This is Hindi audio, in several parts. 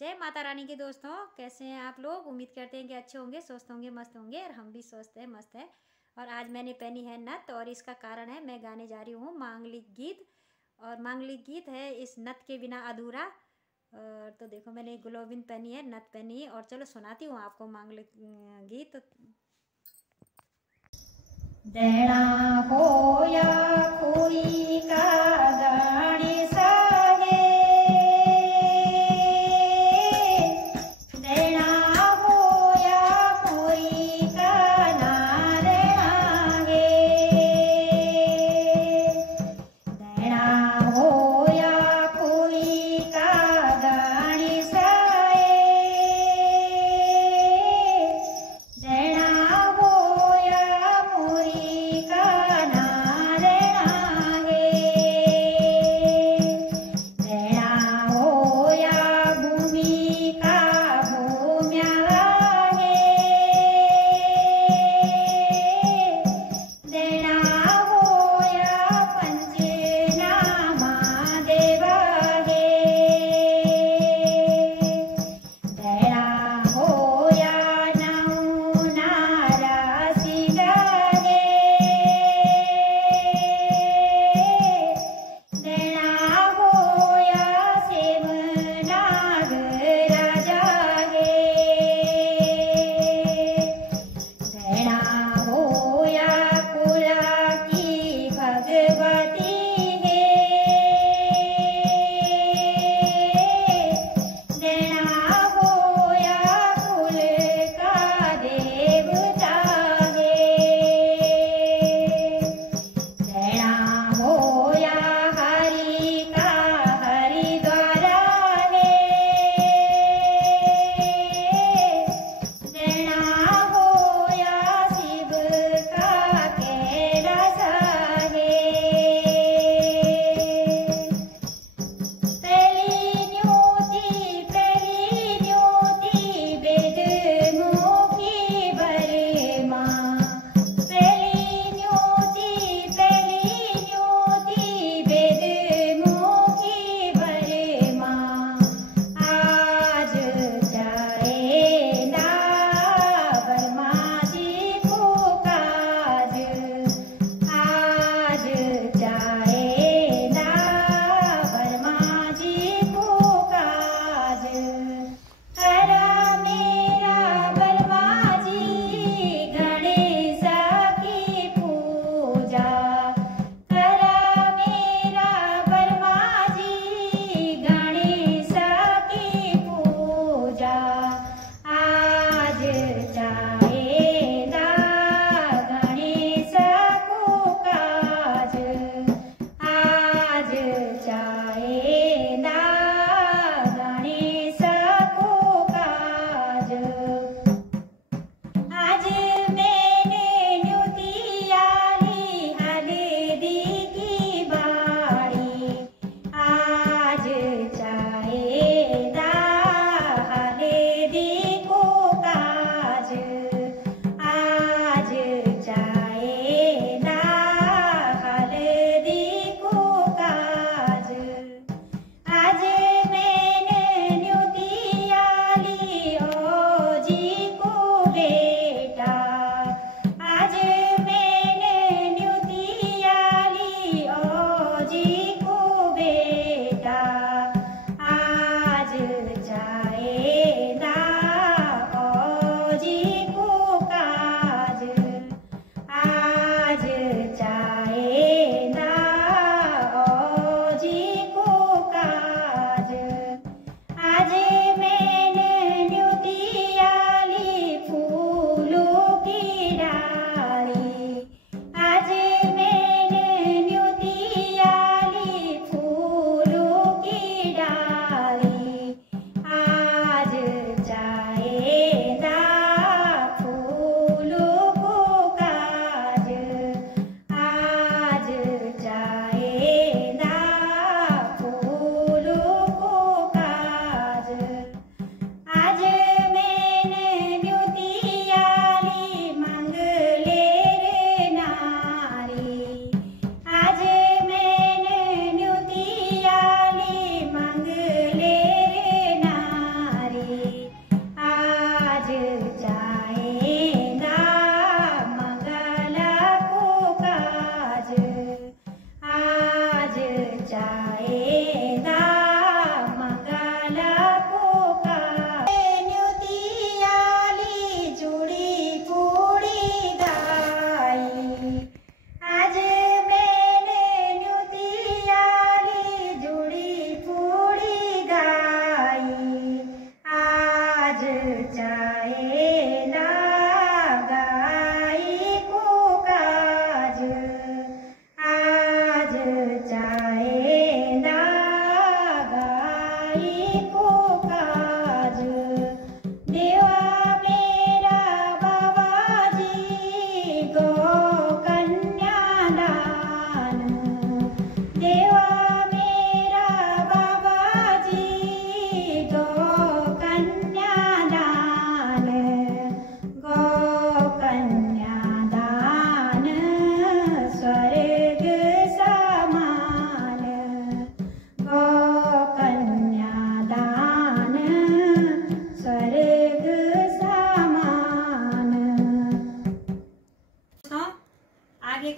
जय माता रानी के दोस्तों, कैसे हैं आप लोग। उम्मीद करते हैं कि अच्छे होंगे, स्वस्थ होंगे, मस्त होंगे। और हम भी स्वस्थ हैं, मस्त है। और आज मैंने पहनी है नथ, और इसका कारण है मैं गाने जा रही हूँ मांगलिक गीत। और मांगलिक गीत है इस नथ के बिना अधूरा। और तो देखो, मैंने गुलोबिन पहनी है, नथ पहनी है, और चलो सुनाती हूँ आपको मांगलिक गीत। देना हो या कोई का गाड़ी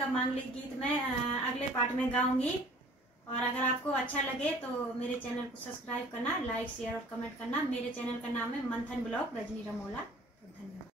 का मांगलिक गीत मैं अगले पार्ट में गाऊंगी। और अगर आपको अच्छा लगे तो मेरे चैनल को सब्सक्राइब करना, लाइक शेयर और कमेंट करना। मेरे चैनल का नाम है मंथन ब्लॉग रजनी रमोला। धन्यवाद।